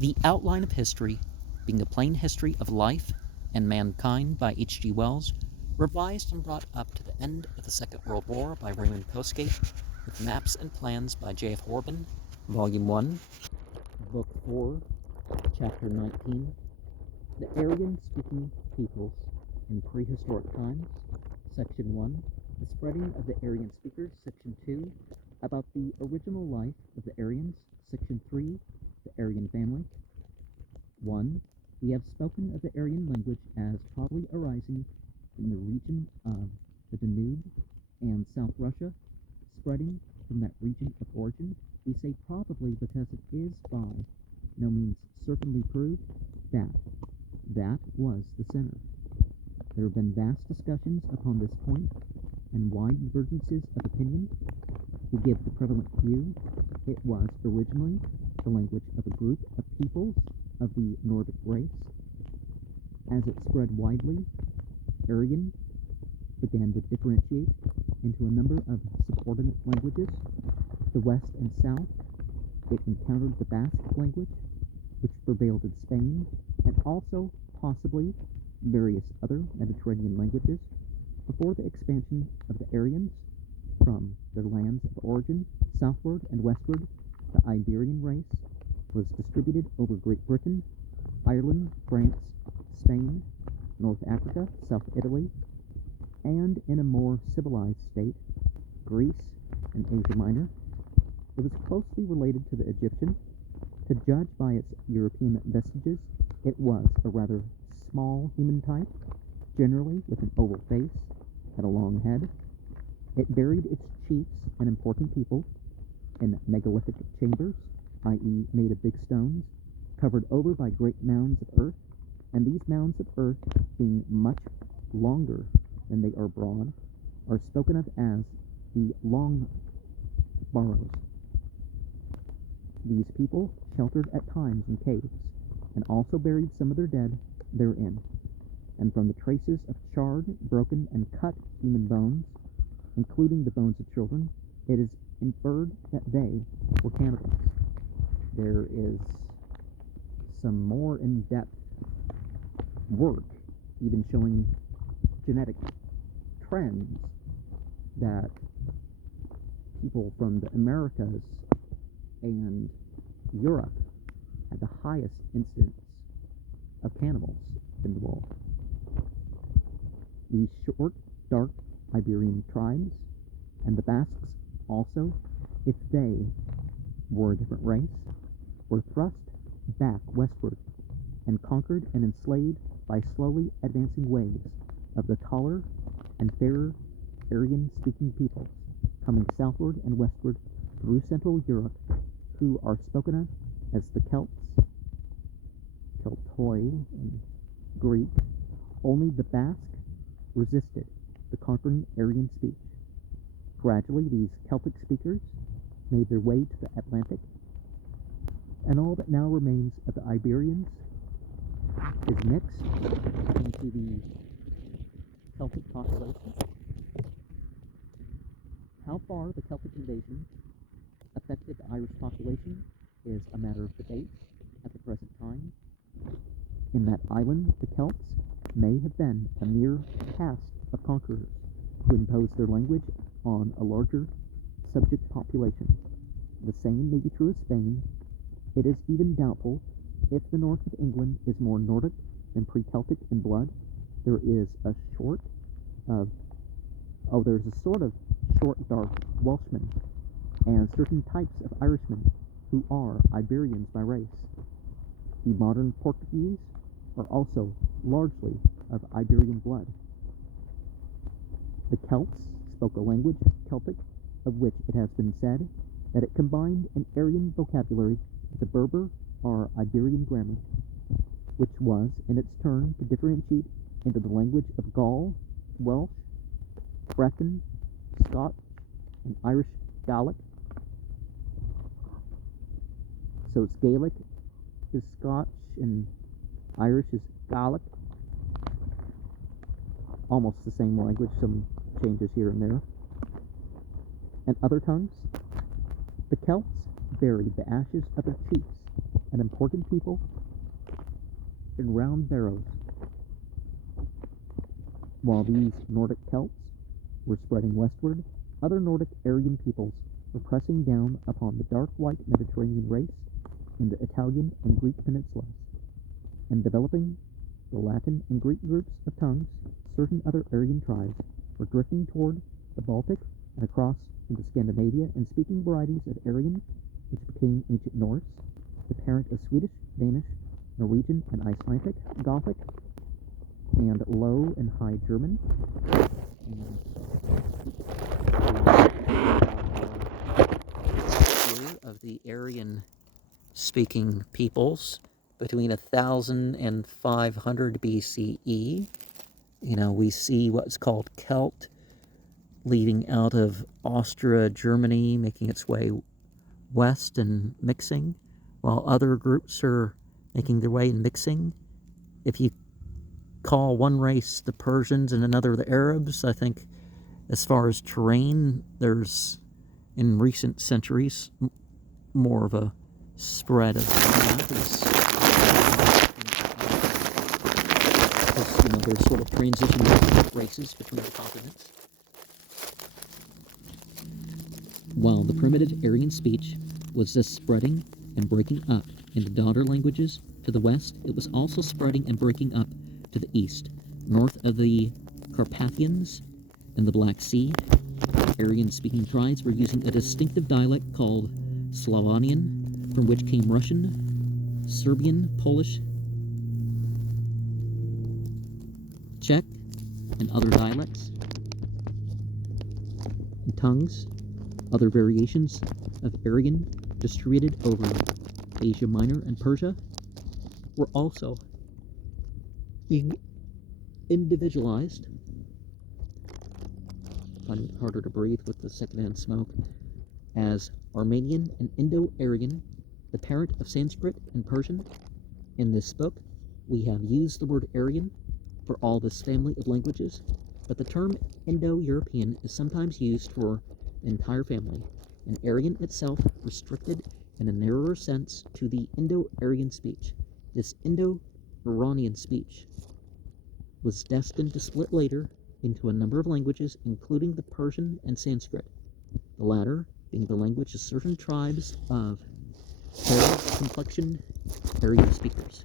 The Outline of History, being a plain history of life and mankind by H.G. Wells, revised and brought up to the end of the Second World War by Raymond Postgate, with maps and plans by J.F. Horban, Volume 1, Book 4, Chapter 19, The Aryan-Speaking Peoples in Prehistoric Times, Section 1, The Spreading of the Aryan Speakers, Section 2, About the Original Life of the Aryans, Section 3, The Aryan Family. 1. We have spoken of the Aryan language as probably arising in the region of the Danube and South Russia, spreading from that region of origin. We say probably because it is by no means certainly proved that that was the center. There have been vast discussions upon this point and wide divergences of opinion. We give the prevalent view it was originally the language of a group of peoples of the Nordic race. As it spread widely, Aryan began to differentiate into a number of subordinate languages. The west and south, it encountered the Basque language, which prevailed in Spain, and also possibly various other Mediterranean languages before the expansion of the Aryans from their lands of origin southward and westward. The Iberian race was distributed over Great Britain, Ireland, France, Spain, North Africa, South Italy, and in a more civilized state, Greece and Asia Minor. It was closely related to the Egyptian. To judge by its European vestiges, it was a rather small human type, generally with an oval face, had a long head. It buried its chiefs and important people in megalithic chambers, i.e. made of big stones, covered over by great mounds of earth, and these mounds of earth, being much longer than they are broad, are spoken of as the long barrows. These people sheltered at times in caves, and also buried some of their dead therein. And from the traces of charred, broken, and cut human bones, including the bones of children, it is inferred that they were cannibals. There is some more in-depth work, even showing genetic trends that people from the Americas and Europe had the highest incidence of cannibals in the world. These short, dark Iberian tribes, and the Basques also, if they were a different race, were thrust back westward and conquered and enslaved by slowly advancing waves of the taller and fairer Aryan-speaking peoples coming southward and westward through Central Europe, who are spoken of as the Celts, Keltoi in Greek. Only the Basque resisted the conquering Aryan speech. Gradually, these Celtic speakers made their way to the Atlantic, and all that now remains of the Iberians is mixed into the Celtic population. How far the Celtic invasion affected the Irish population is a matter of debate at the present time. In that island, the Celts may have been a mere caste of conquerors who imposed their language on a larger subject population. The same may be true of Spain. It is even doubtful if the north of England is more Nordic than pre-Celtic in blood. There's a sort of short, dark Welshmen and certain types of Irishmen who are Iberians by race. The modern Portuguese are also largely of Iberian blood. The Celts spoke a language, Celtic, of which it has been said that it combined an Aryan vocabulary with the Berber or Iberian grammar, which was, in its turn, to differentiate into the language of Gaul, Welsh, Breton, Scotch, and Irish Gaelic. So it's Gaelic is Scotch and Irish is Gaelic. Almost the same language, some changes here and there. And other tongues. The Celts buried the ashes of their chiefs an important people in round barrows. While these Nordic Celts were spreading westward, other Nordic Aryan peoples were pressing down upon the dark white Mediterranean race in the Italian and Greek peninsulas, and developing the Latin and Greek groups of tongues. Certain other Aryan tribes were drifting toward the Baltic and across into Scandinavia and speaking varieties of Aryan, which became Ancient Norse, the parent of Swedish, Danish, Norwegian, and Icelandic, Gothic, and Low and High German. Of the Aryan-speaking peoples between 1000 and 500 BCE. We see what's called Celt leading out of Austria, Germany, making its way west and mixing, while other groups are making their way and mixing. If you call one race the Persians and another the Arabs, I think as far as terrain, there's, in recent centuries, more of a spread of these. There's sort of transition races between the continents. While the primitive Aryan speech was just spreading and breaking up into daughter languages to the west, it was also spreading and breaking up to the east. North of the Carpathians and the Black Sea, Aryan-speaking tribes were using a distinctive dialect called Slavonian, from which came Russian, Serbian, Polish, Czech, and other dialects and tongues. Other variations of Aryan distributed over Asia Minor and Persia were also being individualized. Finding it harder to breathe with the secondhand smoke. As Armenian and Indo-Aryan, the parent of Sanskrit and Persian. In this book, we have used the word Aryan for all this family of languages, but the term Indo-European is sometimes used for the entire family, and Aryan itself restricted in a narrower sense to the Indo-Aryan speech. This Indo-Iranian speech was destined to split later into a number of languages, including the Persian and Sanskrit, the latter being the language of certain tribes of fair-complexioned Aryan speakers.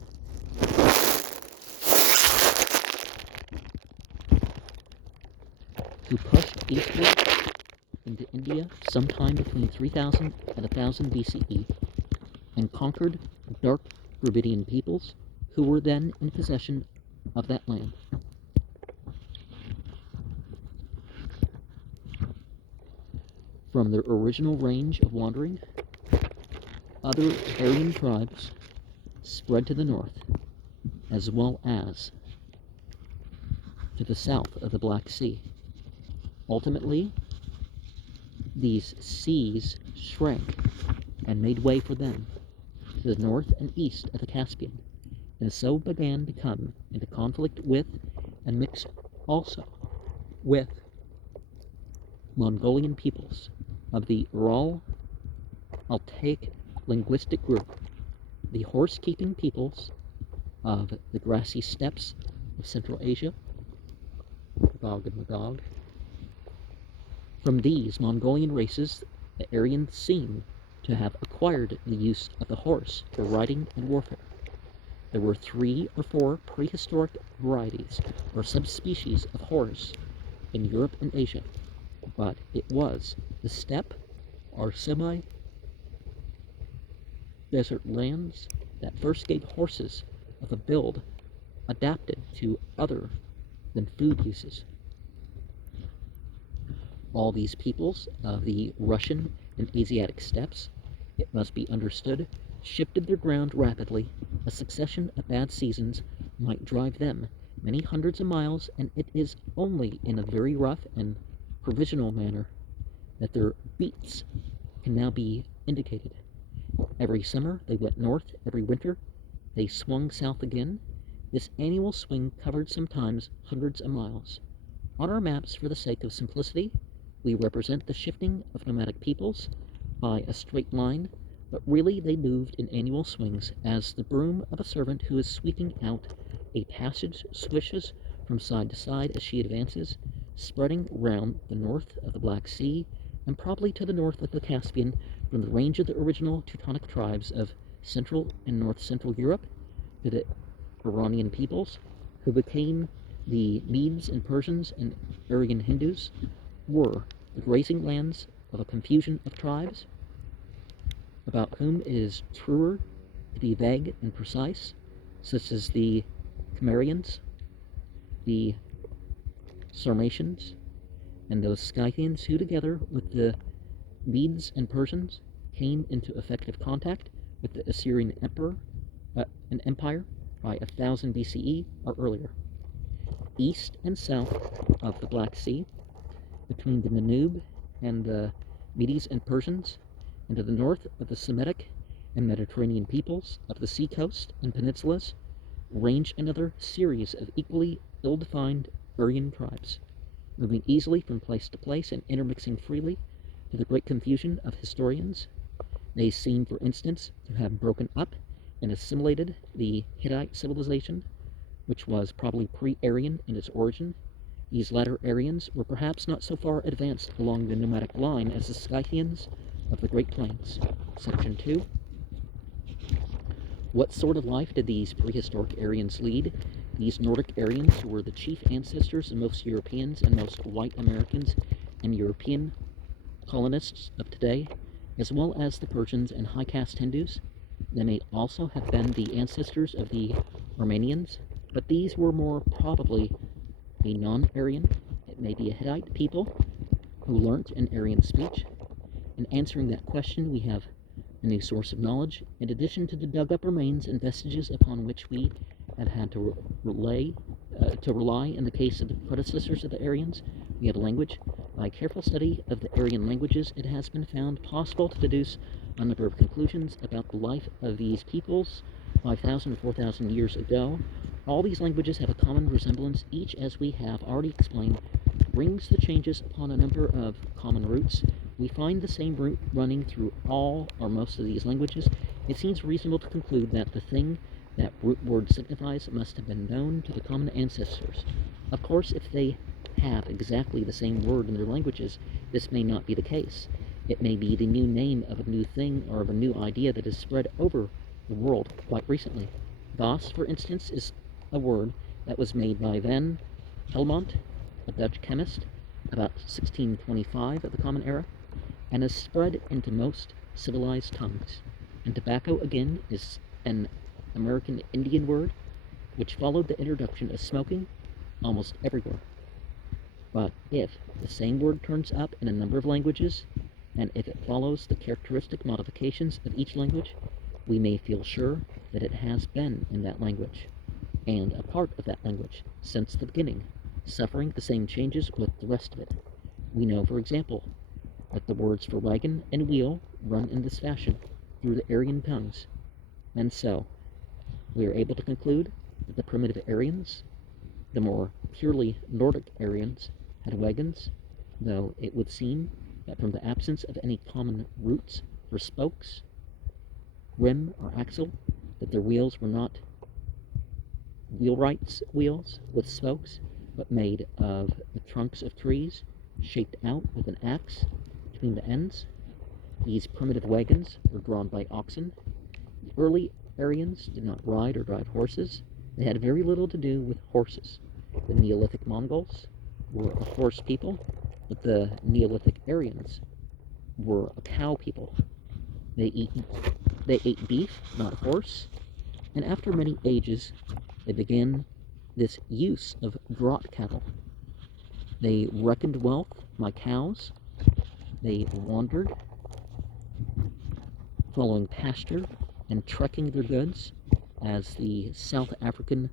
Who pushed eastward into India sometime between 3000 and 1000 BCE and conquered dark Dravidian peoples who were then in possession of that land. From their original range of wandering, other Aryan tribes spread to the north, as well as to the south of the Black Sea. Ultimately, these seas shrank and made way for them to the north and east of the Caspian, and so began to come into conflict with and mix also with Mongolian peoples of the Ural-Altaic linguistic group, the horse-keeping peoples of the grassy steppes of Central Asia, Magog and Magog. From these Mongolian races, the Aryans seem to have acquired the use of the horse for riding and warfare. There were 3 or 4 prehistoric varieties or subspecies of horse in Europe and Asia, but it was the steppe or semi-desert lands that first gave horses of a build adapted to other than food uses. All these peoples of the Russian and Asiatic steppes, it must be understood, shifted their ground rapidly. A succession of bad seasons might drive them many hundreds of miles, and it is only in a very rough and provisional manner that their beats can now be indicated. Every summer they went north, every winter they swung south again. This annual swing covered sometimes hundreds of miles. On our maps, for the sake of simplicity, we represent the shifting of nomadic peoples by a straight line, but really they moved in annual swings as the broom of a servant who is sweeping out a passage swishes from side to side as she advances, spreading round the north of the Black Sea and probably to the north of the Caspian from the range of the original Teutonic tribes of Central and North Central Europe to the Iranian peoples, who became the Medes and Persians and Aryan Hindus, were the grazing lands of a confusion of tribes, about whom it is truer to be vague and precise, such as the Cimmerians, the Sarmatians, and those Scythians who, together with the Medes and Persians, came into effective contact with the Assyrian Empire by 1000 BCE or earlier. East and south of the Black Sea, between the Danube and the Medes and Persians, and to the north of the Semitic and Mediterranean peoples of the seacoast and peninsulas, range another series of equally ill-defined Aryan tribes, moving easily from place to place and intermixing freely to the great confusion of historians. They seem, for instance, to have broken up and assimilated the Hittite civilization, which was probably pre-Aryan in its origin. These latter Aryans were perhaps not so far advanced along the nomadic line as the Scythians of the Great Plains. Section 2. What sort of life did these prehistoric Aryans lead? These Nordic Aryans, who were the chief ancestors of most Europeans and most white Americans and European colonists of today, as well as the Persians and high-caste Hindus. They may also have been the ancestors of the Armenians, but these were more probably a non-Aryan. It may be a Hittite people who learnt an Aryan speech. In answering that question, we have a new source of knowledge. In addition to the dug-up remains and vestiges upon which we have had to rely in the case of the predecessors of the Aryans, we have language. By careful study of the Aryan languages, it has been found possible to deduce a number of conclusions about the life of these peoples 5,000 or 4,000 years ago. All these languages have a common resemblance. Each, as we have already explained, brings the changes upon a number of common roots. We find the same root running through all or most of these languages. It seems reasonable to conclude that the thing that root word signifies must have been known to the common ancestors. Of course, if they have exactly the same word in their languages, this may not be the case. It may be the new name of a new thing or of a new idea that has spread over the world quite recently. Thus, for instance, is a word that was made by Van Helmont, a Dutch chemist, about 1625 of the Common Era, and has spread into most civilized tongues. And tobacco, again, is an American Indian word, which followed the introduction of smoking almost everywhere. But if the same word turns up in a number of languages, and if it follows the characteristic modifications of each language, we may feel sure that it has been in that language, and a part of that language, since the beginning, suffering the same changes with the rest of it. We know, for example, that the words for wagon and wheel run in this fashion through the Aryan tongues, and so we are able to conclude that the primitive Aryans, the more purely Nordic Aryans, had wagons, though it would seem that from the absence of any common roots for spokes, rim, or axle, that their wheels were not wheelwrights wheels with spokes, but made of the trunks of trees, shaped out with an axe between the ends. These primitive wagons were drawn by oxen. The early Aryans did not ride or drive horses. They had very little to do with horses. The Neolithic Mongols were a horse people, but the Neolithic Aryans were a cow people. They ate beef, not horse, and after many ages, they began this use of draught cattle. They reckoned wealth by cows. They wandered, following pasture and trekking their goods, as the South African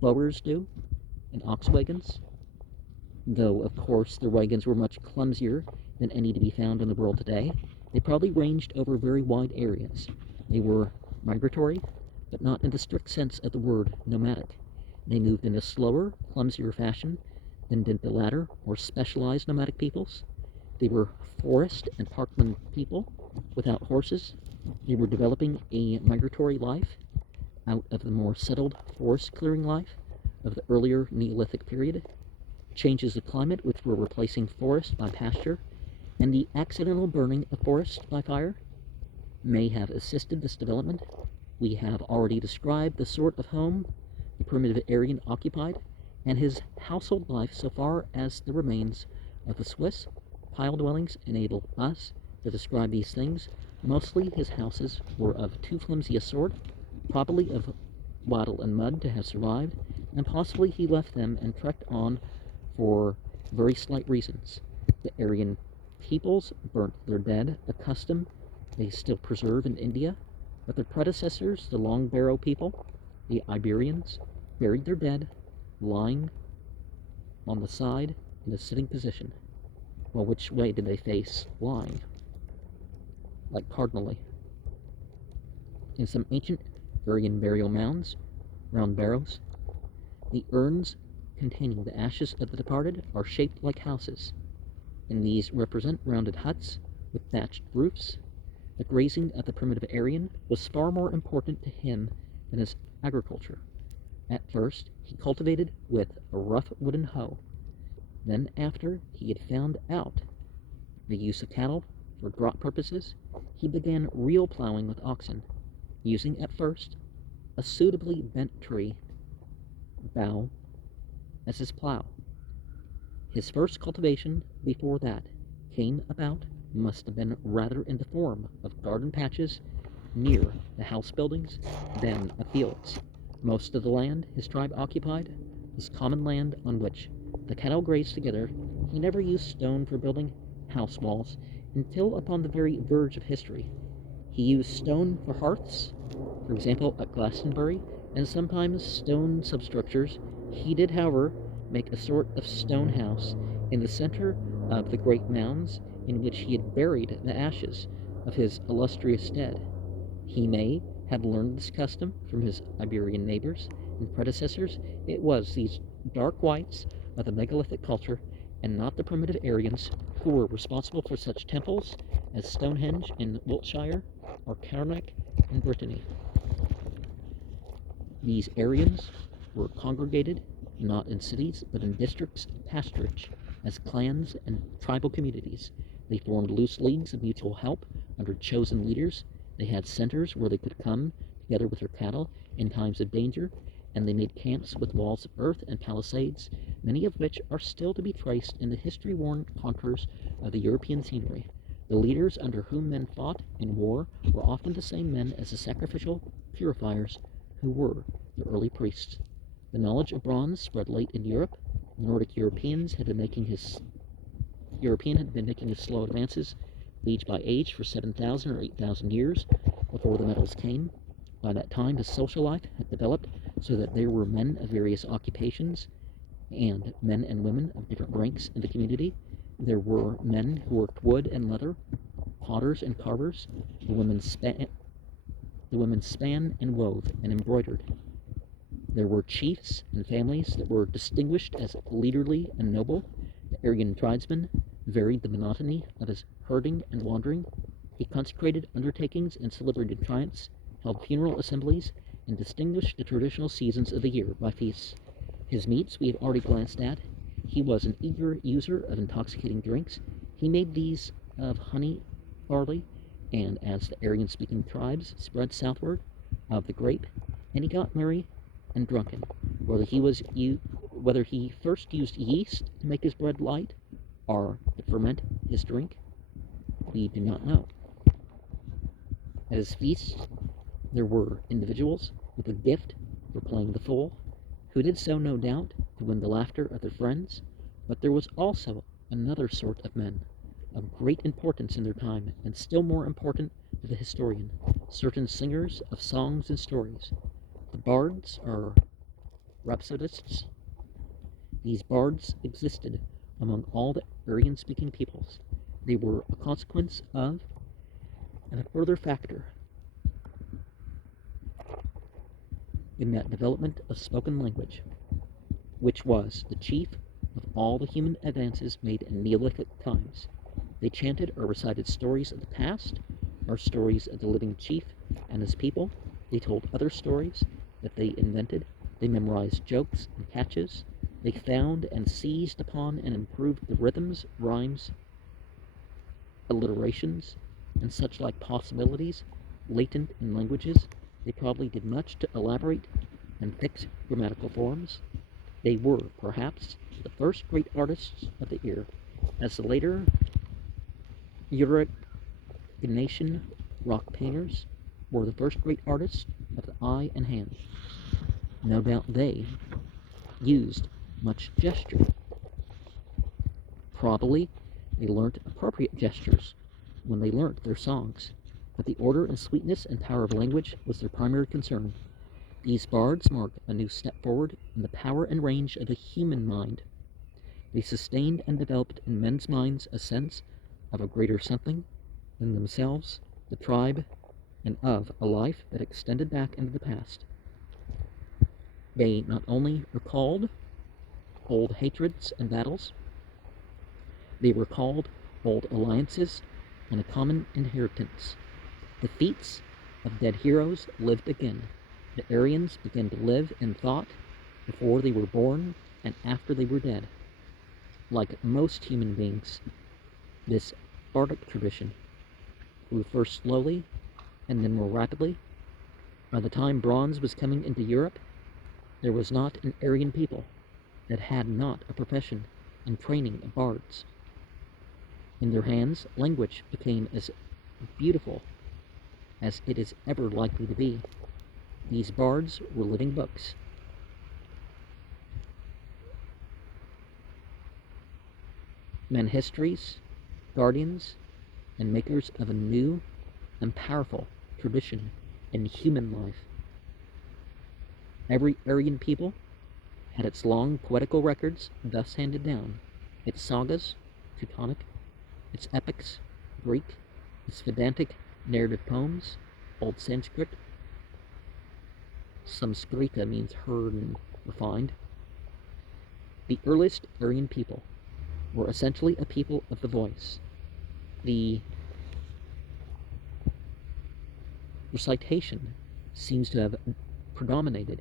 Boers do in ox wagons, though of course their wagons were much clumsier than any to be found in the world today. They probably ranged over very wide areas. They were migratory, but not in the strict sense of the word nomadic. They moved in a slower, clumsier fashion than did the latter, more specialized nomadic peoples. They were forest and parkland people without horses. They were developing a migratory life out of the more settled forest clearing life of the earlier Neolithic period. Changes of climate, which were replacing forest by pasture, and the accidental burning of forest by fire, may have assisted this development. We have already described the sort of home the primitive Aryan occupied, and his household life so far as the remains of the Swiss pile dwellings enable us to describe these things. Mostly his houses were of too flimsy a sort, probably of wattle and mud to have survived, and possibly he left them and trekked on for very slight reasons. The Aryan peoples burnt their dead, a custom they still preserve in India, but their predecessors, the Long Barrow people, the Iberians, buried their dead, lying on the side in a sitting position. Well, which way did they face lying? Like cardinally. In some ancient Aryan burial mounds, round barrows, the urns containing the ashes of the departed are shaped like houses, and these represent rounded huts with thatched roofs. The grazing of the primitive Aryan was far more important to him than his agriculture. At first, he cultivated with a rough wooden hoe. Then, after he had found out the use of cattle for draught purposes, he began real plowing with oxen, using at first a suitably bent tree bough as his plow. His first cultivation before that came about must have been rather in the form of garden patches near the house buildings than of fields. Most of the land his tribe occupied was common land on which the cattle grazed together. He never used stone for building house walls until upon the very verge of history. He used stone for hearths, for example at Glastonbury, and sometimes stone substructures. He did, however, make a sort of stone house in the center of the great mounds in which he had buried the ashes of his illustrious dead. He may have learned this custom from his Iberian neighbors and predecessors. It was these dark whites of the megalithic culture, and not the primitive Aryans, who were responsible for such temples as Stonehenge in Wiltshire or Carnac in Brittany. These Aryans were congregated not in cities but in districts of pasturage as clans and tribal communities. They formed loose leagues of mutual help under chosen leaders. They had centers where they could come together with their cattle in times of danger, and they made camps with walls of earth and palisades, many of which are still to be traced in the history-worn contours of the European scenery. The leaders under whom men fought in war were often the same men as the sacrificial purifiers who were the early priests. The knowledge of bronze spread late in Europe. The Nordic European had been making his slow advances, age by age, for 7,000 or 8,000 years before the metals came. By that time, his social life had developed so that there were men of various occupations and men and women of different ranks in the community. There were men who worked wood and leather, potters and carvers. The women span and wove and embroidered. There were chiefs and families that were distinguished as leaderly and noble. The Aryan tribesman varied the monotony of his herding and wandering. He consecrated undertakings and celebrated triumphs, held funeral assemblies, and distinguished the traditional seasons of the year by feasts. His meats we have already glanced at. He was an eager user of intoxicating drinks. He made these of honey, barley, and as the Aryan-speaking tribes spread southward, of the grape, and he got merry and drunken. Whether he first used yeast to make his bread light, or to ferment his drink, we do not know. At his feasts, there were individuals with a gift for playing the fool, who did so, no doubt, to win the laughter of their friends, but there was also another sort of men, of great importance in their time, and still more important to the historian, certain singers of songs and stories. The bards, or rhapsodists. These bards existed among all the Aryan-speaking peoples. They were a consequence of, and a further factor in that development of spoken language, which was the chief of all the human advances made in Neolithic times. They chanted or recited stories of the past, are stories of the living chief and his people. They told other stories that they invented. They memorized jokes and catches. They found and seized upon and improved the rhythms, rhymes, alliterations, and such like possibilities latent in languages. They probably did much to elaborate and fix grammatical forms. They were, perhaps, the first great artists of the era, as the later Eurasian rock painters were the first great artists of the eye and hand. No doubt they used much gesture. Probably they learnt appropriate gestures when they learnt their songs, but the order and sweetness and power of language was their primary concern. These bards mark a new step forward in the power and range of the human mind. They sustained and developed in men's minds a sense of a greater something than themselves, the tribe, and of a life that extended back into the past. They not only recalled old hatreds and battles, they recalled old alliances and a common inheritance. The feats of dead heroes lived again. The Aryans began to live in thought before they were born and after they were dead. Like most human beings, this bardic tradition grew first slowly and then more rapidly. By the time bronze was coming into Europe, there was not an Aryan people that had not a profession and training of bards. In their hands, language became as beautiful as it is ever likely to be. These bards were living books. Men histories, guardians, and makers of a new and powerful tradition in human life. Every Aryan people had its long poetical records thus handed down, its sagas, Teutonic, its epics, Greek, its Vedantic narrative poems, Old Sanskrit. Samskrita means heard and refined. The earliest Aryan people were essentially a people of the voice. The recitation seems to have predominated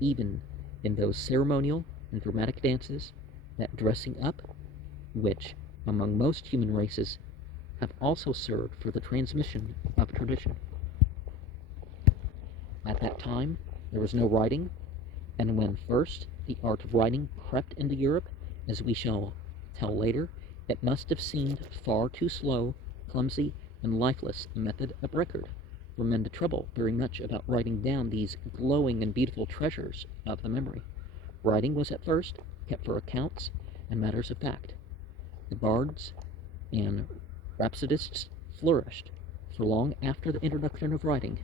even in those ceremonial and dramatic dances, that dressing up, which, among most human races, have also served for the transmission of tradition. At that time, there was no writing, and when first the art of writing crept into Europe, as we shall tell later, it must have seemed far too slow, clumsy, and lifeless a method of record for men to trouble very much about writing down these glowing and beautiful treasures of the memory. Writing was at first kept for accounts and matters of fact. The bards and rhapsodists flourished for long after the introduction of writing.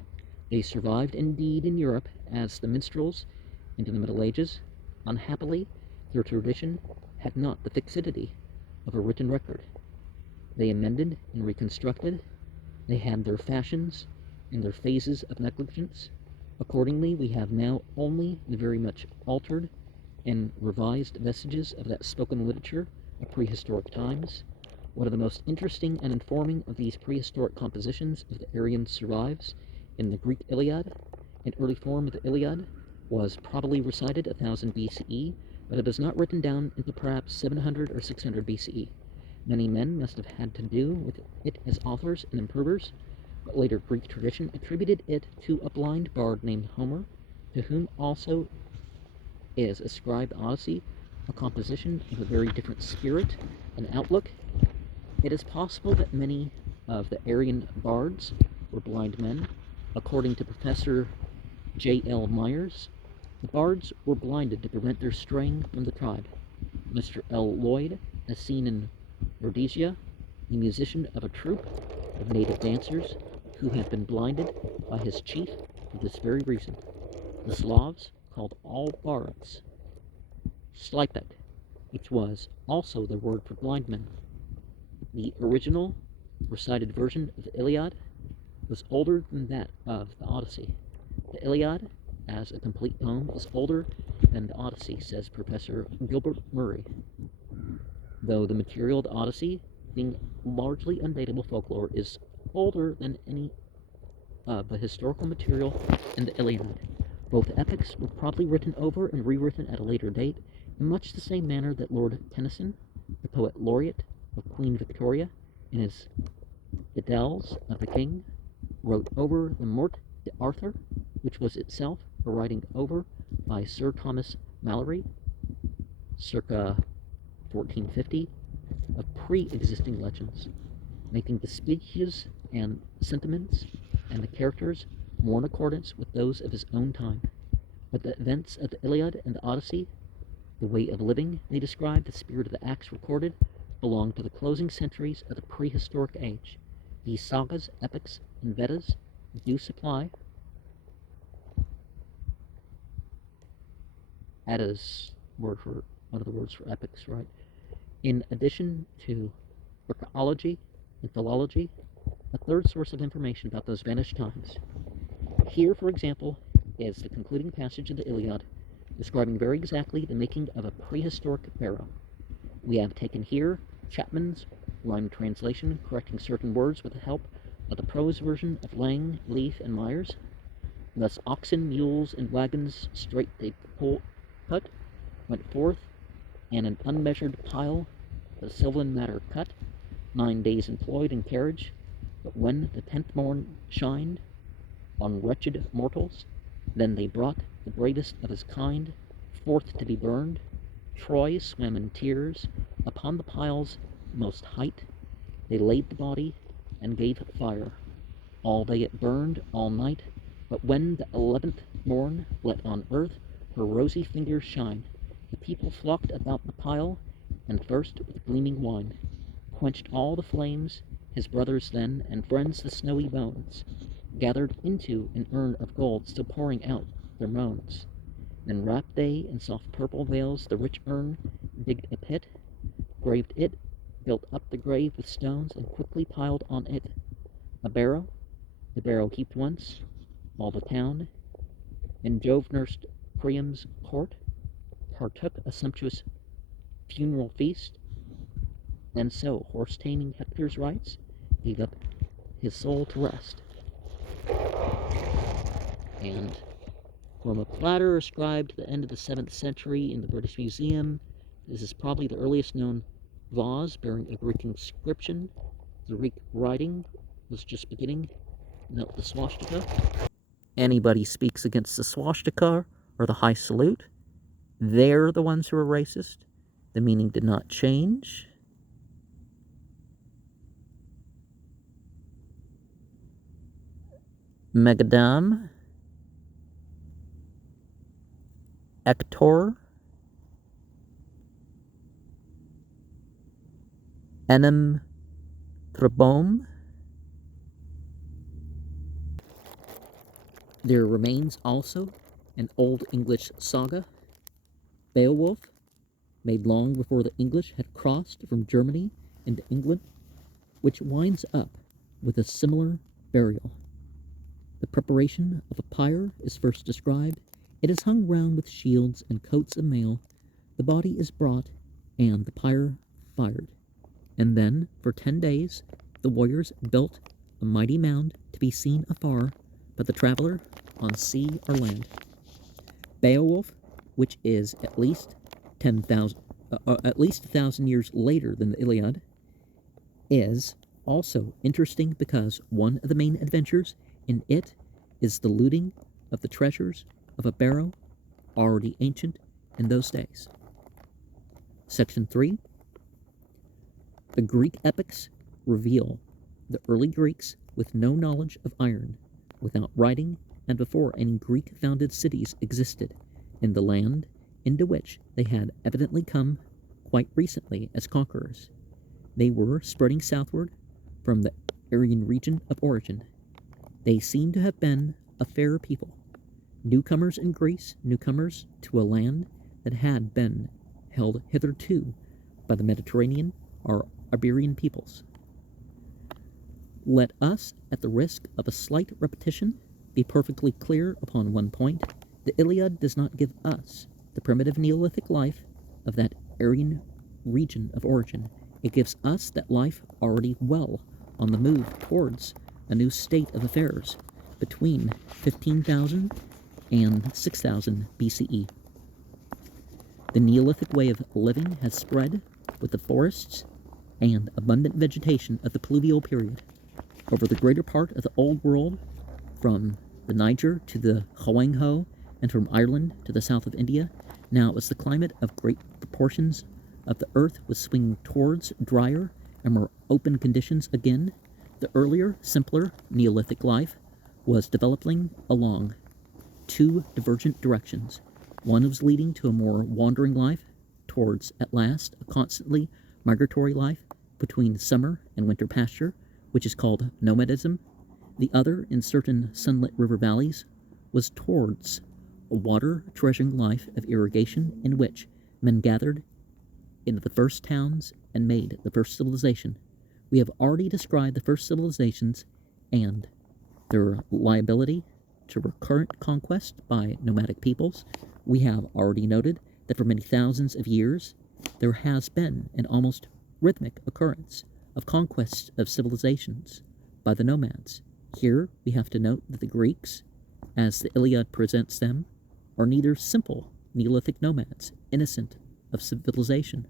They survived indeed in Europe as the minstrels into the Middle Ages. Unhappily, their tradition had not the fixity of a written record. They amended and reconstructed. They had their fashions and their phases of negligence. Accordingly, we have now only the very much altered and revised vestiges of that spoken literature of prehistoric times. One of the most interesting and informing of these prehistoric compositions of the Aryans survives in the Greek Iliad. An early form of the Iliad was probably recited 1000 BCE, but it was not written down until perhaps 700 or 600 BCE. Many men must have had to do with it as authors and improvers, but later Greek tradition attributed it to a blind bard named Homer, to whom also is ascribed Odyssey, a composition of a very different spirit and outlook. It is possible that many of the Aryan bards were blind men. According to Professor J.L. Myers, the bards were blinded to prevent their straying from the tribe. Mr. L. Lloyd, as seen in Rhodesia, the musician of a troupe of native dancers who had been blinded by his chief for this very reason. The Slavs called all bards Slipek, which was also the word for blind men. The original recited version of the Iliad was older than that of the Odyssey. The Iliad, as a complete poem, is older than the Odyssey, says Professor Gilbert Murray, though the material of the Odyssey, being largely undateable folklore, is older than any of the historical material in the Iliad. Both epics were probably written over and rewritten at a later date, in much the same manner that Lord Tennyson, the poet laureate of Queen Victoria, in his Idylls of the King, wrote over the Morte d'Arthur, which was itself a writing over by Sir Thomas Malory, circa 1450, of pre-existing legends, making the speeches and sentiments and the characters more in accordance with those of his own time. But the events of the Iliad and the Odyssey, the way of living they describe, the spirit of the acts recorded, belong to the closing centuries of the prehistoric age. These sagas, epics, and Vedas do supply, Edda's word for one of the words for epics, right? In addition to archaeology and philology, a third source of information about those vanished times. Here, for example, is the concluding passage of the Iliad, describing very exactly the making of a prehistoric barrow. We have taken here Chapman's rhyme translation, correcting certain words with the help of the prose version of Lang, Leaf, and Myers. Thus oxen, mules, and wagons straight they put, went forth, and an unmeasured pile of sylvan matter cut, 9 days employed in carriage, but when the 10th morn shined on wretched mortals, then they brought the bravest of his kind forth to be burned. Troy swam in tears upon the pile's most height. They laid the body and gave fire. All day it burned, all night, but when the 11th morn let on earth her rosy fingers shine, the people flocked about the pile, and first with gleaming wine quenched all the flames. His brothers then, and friends, the snowy bones, gathered into an urn of gold, still pouring out their moans. Then wrapped they in soft purple veils the rich urn, digged a pit, graved it, built up the grave with stones, and quickly piled on it a barrow. The barrow heaped once all the town, and Jove nursed Priam's court, partook a sumptuous funeral feast. Then so, horse-taming Hector's rites, gave up his soul to rest. And from a platter ascribed to the end of the 7th century in the British Museum, this is probably the earliest known vase bearing a Greek inscription. The Greek writing was just beginning. Note the swastika. Anybody speaks against the swastika or the high salute, they're the ones who are racist. The meaning did not change. Megadam, Ector, Enem Trebom. There remains also an Old English saga, Beowulf, made long before the English had crossed from Germany into England, which winds up with a similar burial. The preparation of a pyre is first described. It is hung round with shields and coats of mail. The body is brought, and the pyre fired. And then, for 10 days, the warriors built a mighty mound to be seen afar by the traveler on sea or land. Beowulf, which is at least 1,000 years later than the Iliad, is also interesting because one of the main adventures in it is the looting of the treasures of a barrow already ancient in those days. Section 3. The Greek epics reveal the early Greeks with no knowledge of iron, without writing, and before any Greek-founded cities existed in the land into which they had evidently come quite recently as conquerors. They were spreading southward from the Aryan region of origin. They seem to have been a fairer people, newcomers in Greece, newcomers to a land that had been held hitherto by the Mediterranean or Iberian peoples. Let us, at the risk of a slight repetition, be perfectly clear upon one point. The Iliad does not give us the primitive Neolithic life of that Aryan region of origin. It gives us that life already well on the move towards a new state of affairs between 15,000 and 6,000 BCE. The Neolithic way of living has spread with the forests and abundant vegetation of the pluvial period over the greater part of the Old World, from the Niger to the Hoang-ho, and from Ireland to the south of India. Now, as the climate of great proportions of the earth was swinging towards drier and more open conditions again, the earlier, simpler Neolithic life was developing along two divergent directions. One was leading to a more wandering life towards, at last, a constantly migratory life between summer and winter pasture, which is called nomadism. The other, in certain sunlit river valleys, was towards a water-treasuring life of irrigation in which men gathered into the first towns and made the first civilization. We have already described the first civilizations and their liability to recurrent conquest by nomadic peoples. We have already noted that for many thousands of years there has been an almost rhythmic occurrence of conquest of civilizations by the nomads. Here we have to note that the Greeks, as the Iliad presents them, are neither simple Neolithic nomads, innocent of civilization,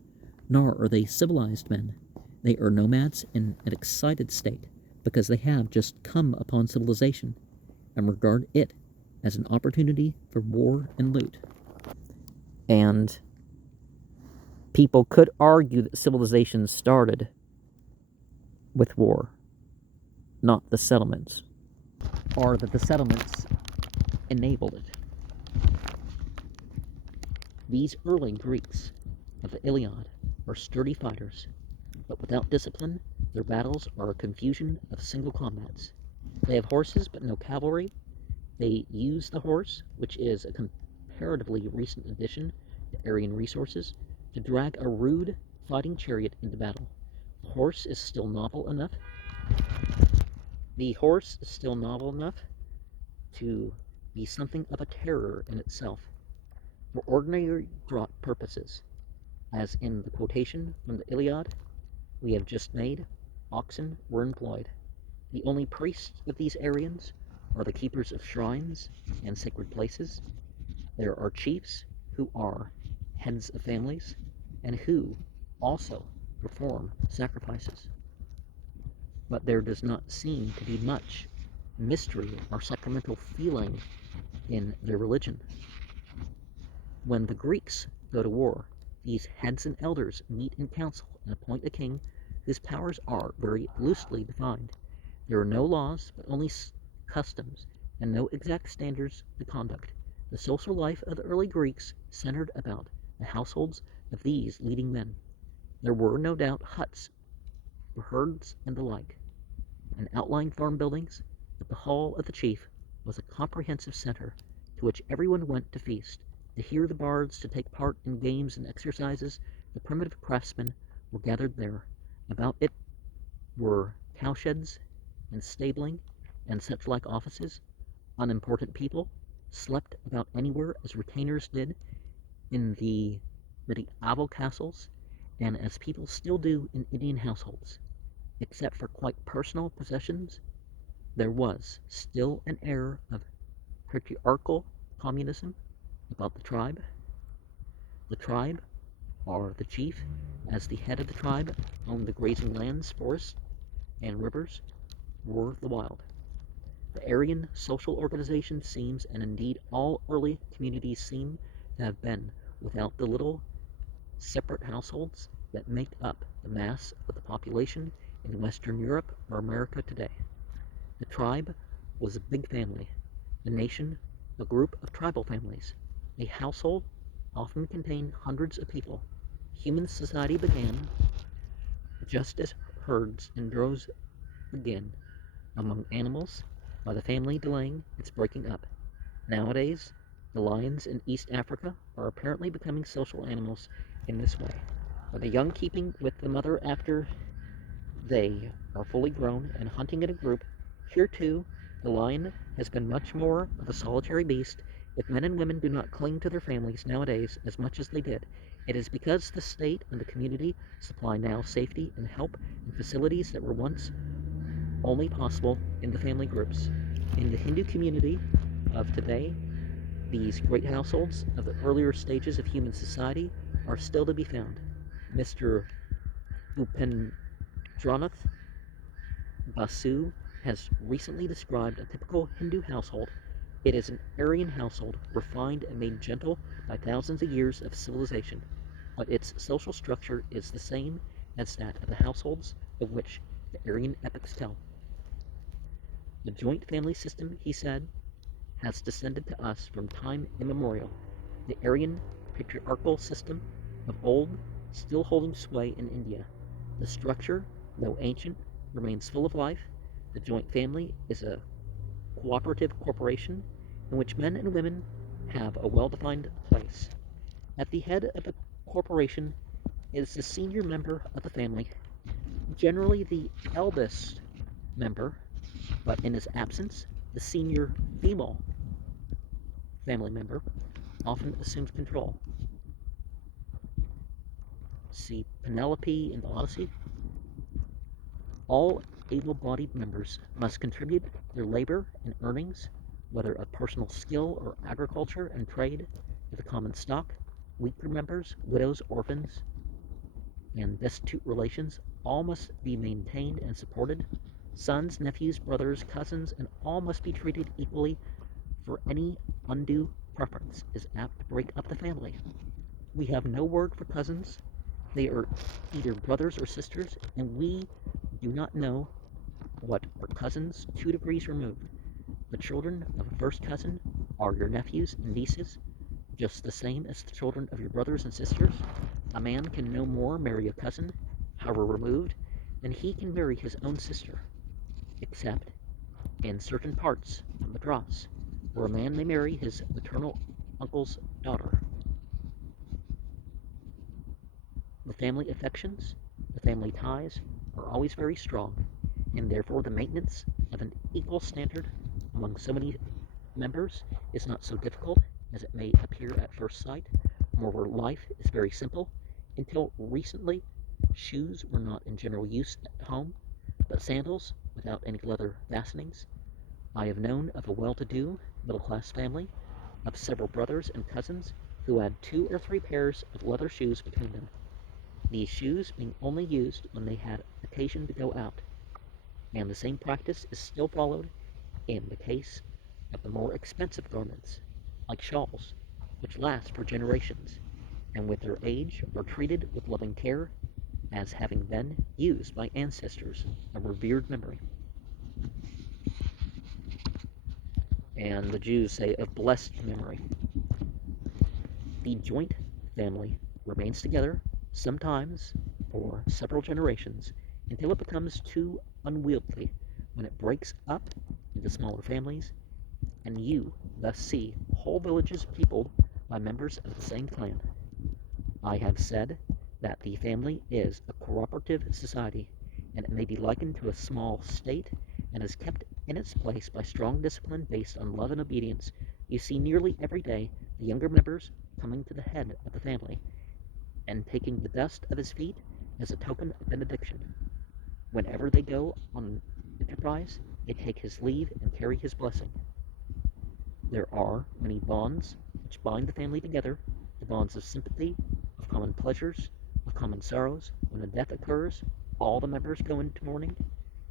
nor are they civilized men. They are nomads in an excited state, because they have just come upon civilization, and regard it as an opportunity for war and loot. And people could argue that civilization started with war, not the settlements, or that the settlements enabled it. These early Greeks of the Iliad are sturdy fighters, but without discipline, their battles are a confusion of single combats. They have horses but no cavalry. They use the horse, which is a comparatively recent addition to Aryan resources, to drag a rude fighting chariot into battle. The horse is still novel enough to be something of a terror in itself. For ordinary draught purposes, as in the quotation from the Iliad we have just made, oxen were employed. The only priests of these Aryans are the keepers of shrines and sacred places. There are chiefs who are heads of families and who also perform sacrifices. But there does not seem to be much mystery or sacramental feeling in their religion. When the Greeks go to war, these heads and elders meet in council and appoint a king whose powers are very loosely defined. There are no laws, but only customs, and no exact standards of conduct. The social life of the early Greeks centered about the households of these leading men. There were no doubt huts for herds and the like, and outlying farm buildings, but the hall of the chief was a comprehensive center to which everyone went to feast, to hear the bards, to take part in games and exercises. The primitive craftsmen were gathered there. About it were cowsheds and stabling and such like offices. Unimportant people slept about anywhere as retainers did in the medieval castles, and as people still do in Indian households. Except for quite personal possessions, there was still an air of patriarchal communism about the tribe. The tribe, or the chief, as the head of the tribe, owned the grazing lands, forests, and rivers, were the wild. The Aryan social organization seems, and indeed all early communities seem, to have been without the little separate households that make up the mass of the population in Western Europe or America today. The tribe was a big family, the nation a group of tribal families. A household often contained hundreds of people. Human society began just as herds and droves begin among animals, by the family delaying its breaking up. Nowadays, the lions in East Africa are apparently becoming social animals in this way, with the young keeping with the mother after they are fully grown and hunting in a group. Here too, the lion has been much more of a solitary beast. If men and women do not cling to their families nowadays as much as they did, it is because the state and the community supply now safety and help and facilities that were once only possible in the family groups. In the Hindu community of today, these great households of the earlier stages of human society are still to be found. Mr. Upendranath Basu has recently described a typical Hindu household. It is an Aryan household, refined and made gentle by thousands of years of civilization, but its social structure is the same as that of the households of which the Aryan epics tell. The joint family system, he said, has descended to us from time immemorial. The Aryan patriarchal system of old still holding sway in India. The structure, though ancient, remains full of life. The joint family is a cooperative corporation in which men and women have a well-defined place. At the head of the corporation is the senior member of the family, generally the eldest member, but in his absence, the senior female family member often assumes control. See Penelope in the Odyssey. All able-bodied members must contribute their labor and earnings, whether of personal skill or agriculture and trade, to the common stock. Weaker members, widows, orphans, and destitute relations, all must be maintained and supported. Sons, nephews, brothers, cousins, and all must be treated equally, for any undue preference is apt to break up the family. We have no word for cousins. They are either brothers or sisters, and we do not know what are cousins 2 degrees removed. The children of a first cousin are your nephews and nieces, just the same as the children of your brothers and sisters. A man can no more marry a cousin, however removed, than he can marry his own sister, except in certain parts of Madras, where a man may marry his maternal uncle's daughter. The family affections, the family ties, are always very strong, and therefore the maintenance of an equal standard among so many members is not so difficult as it may appear at first sight. Moreover, life is very simple. Until recently, shoes were not in general use at home, but sandals without any leather fastenings. I have known of a well-to-do, middle-class family of several brothers and cousins who had 2 or 3 pairs of leather shoes between them, these shoes being only used when they had occasion to go out, and the same practice is still followed in the case of the more expensive garments, like shawls, which last for generations, and with their age are treated with loving care as having been used by ancestors of revered memory. And the Jews say of blessed memory. The joint family remains together, sometimes for several generations, until it becomes too unwieldy, when it breaks up into smaller families, and you thus see whole villages peopled by members of the same clan. I have said that the family is a cooperative society, and it may be likened to a small state, and is kept in its place by strong discipline based on love and obedience. You see nearly every day the younger members coming to the head of the family, and taking the dust of his feet as a token of benediction. Whenever they go on enterprise, they take his leave and carry his blessing. There are many bonds which bind the family together, the bonds of sympathy, of common pleasures, of common sorrows. When a death occurs, all the members go into mourning.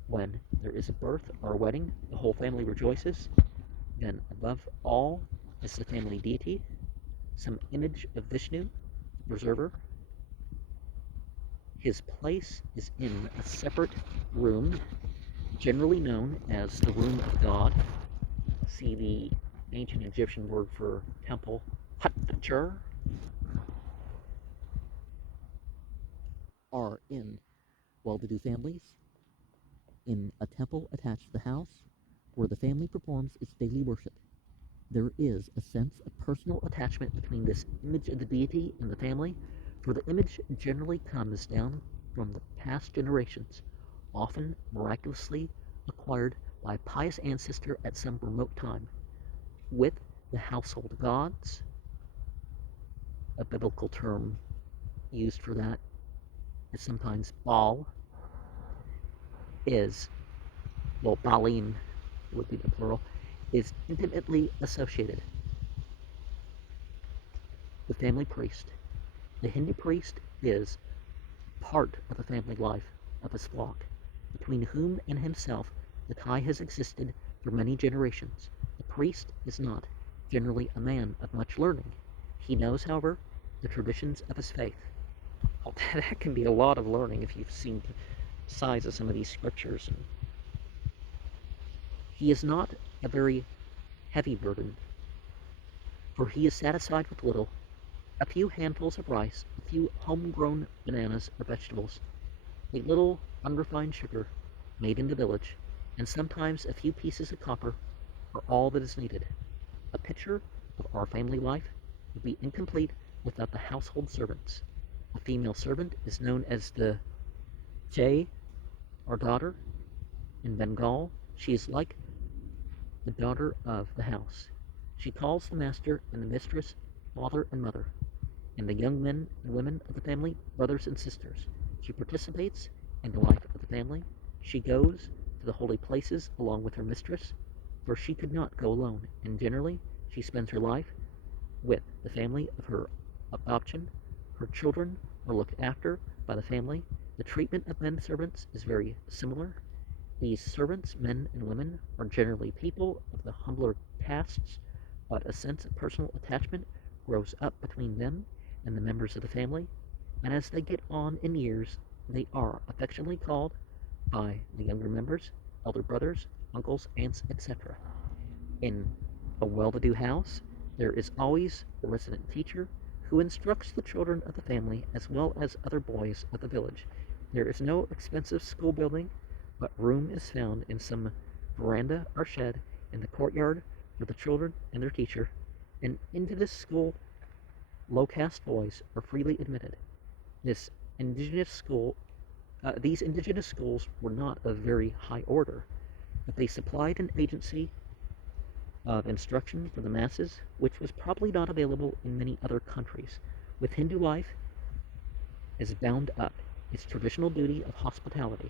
When there is a birth or a wedding, the whole family rejoices. Then above all is the family deity, some image of Vishnu, preserver. His place is in a separate room, generally known as the room of God. See the ancient Egyptian word for temple, Hatchur, are in well-to-do families, in a temple attached to the house, where the family performs its daily worship. There is a sense of personal attachment between this image of the deity and the family, for the image generally comes down from the past generations, often miraculously acquired by a pious ancestor at some remote time. With the household gods, a biblical term used for that is sometimes Baal, is well, Balim would be the plural, is intimately associated. The family priest. The Hindu priest is part of the family life of his flock, between whom and himself the tie has existed for many generations. The priest is not generally a man of much learning. He knows, however, the traditions of his faith. Well, that can be a lot of learning if you've seen the size of some of these scriptures. And he is not a very heavy burden, for he is satisfied with little, a few handfuls of rice, a few homegrown bananas or vegetables, a little unrefined sugar made in the village, and sometimes a few pieces of copper are all that is needed. A picture of our family life would be incomplete without the household servants. A female servant is known as the Jay, or daughter. In Bengal, she is like the daughter of the house. She calls the master and the mistress father and mother, and the young men and women of the family brothers and sisters. She participates in the life of the family. She goes to the holy places along with her mistress, for she could not go alone, and generally she spends her life with the family of her adoption. Her children are looked after by the family. The treatment of men servants is very similar. These servants, men and women, are generally people of the humbler castes, but a sense of personal attachment grows up between them and the members of the family, and as they get on in years, they are affectionately called by the younger members, elder brothers, uncles, aunts, etc. In a well-to-do house, there is always a resident teacher who instructs the children of the family as well as other boys of the village. There is no expensive school building, but room is found in some veranda or shed in the courtyard for the children and their teacher, and into this school low-caste boys are freely admitted. This indigenous school, these indigenous schools were not of very high order, but they supplied an agency of instruction for the masses, which was probably not available in many other countries. With Hindu life is bound up its traditional duty of hospitality.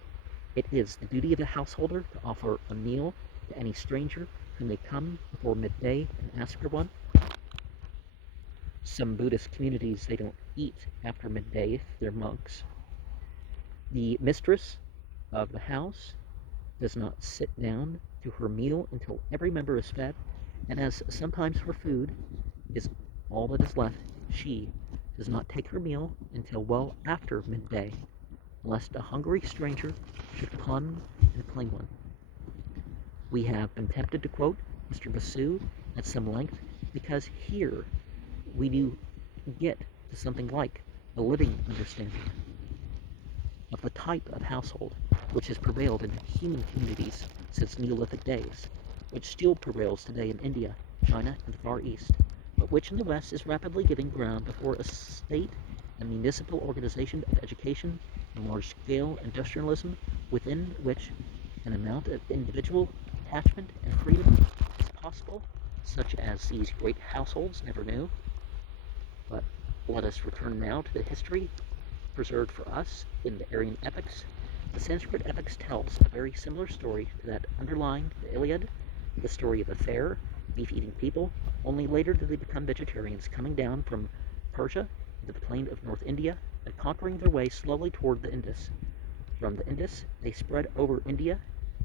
It is the duty of a householder to offer a meal to any stranger who may come before midday and ask for one. Some Buddhist communities, they don't eat after midday if they're monks. The mistress of the house does not sit down to her meal until every member is fed, and as sometimes her food is all that is left, she does not take her meal until well after midday, lest a hungry stranger should come and claim one. We have been tempted to quote Mr. Basu at some length because here we do get to something like a living understanding of the type of household which has prevailed in human communities since Neolithic days, which still prevails today in India, China, and the Far East, but which in the West is rapidly giving ground before a state and municipal organization of education and large-scale industrialism within which an amount of individual attachment and freedom is possible, such as these great households never knew. But let us return now to the history preserved for us in the Aryan epics. The Sanskrit epics tells a very similar story to that underlying the Iliad, the story of a fair, beef-eating people. Only later did they become vegetarians, coming down from Persia into the plain of North India and conquering their way slowly toward the Indus. From the Indus, they spread over India,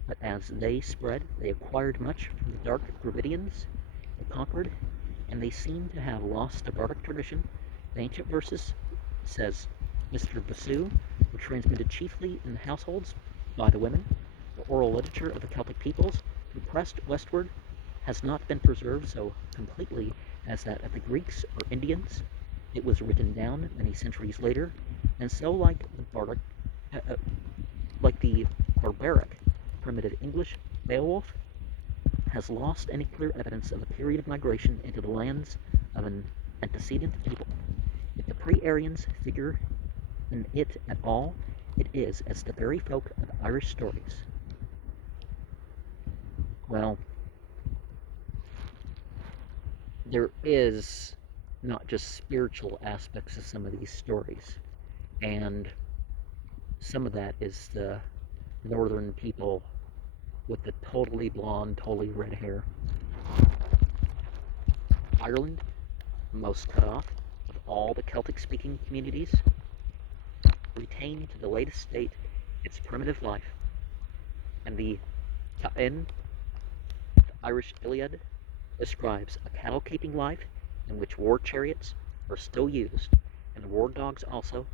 but as they spread, they acquired much from the dark Dravidians they conquered, and they seem to have lost the bardic tradition. The ancient verses, says Mr. Basu, were transmitted chiefly in the households by the women. The oral literature of the Celtic peoples, who pressed westward, has not been preserved so completely as that of the Greeks or Indians. It was written down many centuries later, and so like the barbaric primitive English Beowulf, has lost any clear evidence of a period of migration into the lands of an antecedent people. If the pre-Aryans figure in it at all, it is as the very folk of Irish stories. Well, there is not just spiritual aspects of some of these stories, and some of that is the northern people with the totally blonde, totally red hair. Ireland, most cut off of all the Celtic-speaking communities, retained to the latest state its primitive life, and the Ta'in, the Irish Iliad, describes a cattle-keeping life in which war chariots are still used, and war dogs also,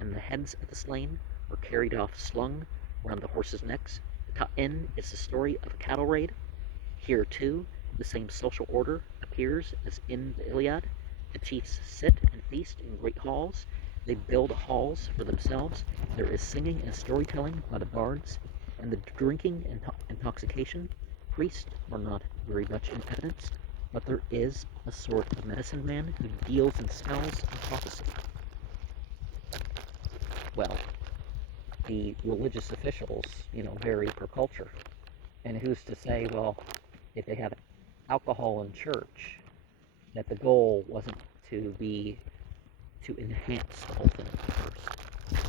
and the heads of the slain are carried off slung around the horses' necks. The Ta'in is the story of a cattle raid. Here, too, the same social order appears as in the Iliad. The chiefs sit and feast in great halls. They build halls for themselves. There is singing and storytelling by the bards, and the drinking and intoxication. Priests are not very much in evidence, but there is a sort of medicine man who deals in spells and prophecy. Well, the religious officials, vary per culture. And who's to say, well, if they have alcohol in church, that the goal wasn't to enhance the whole thing?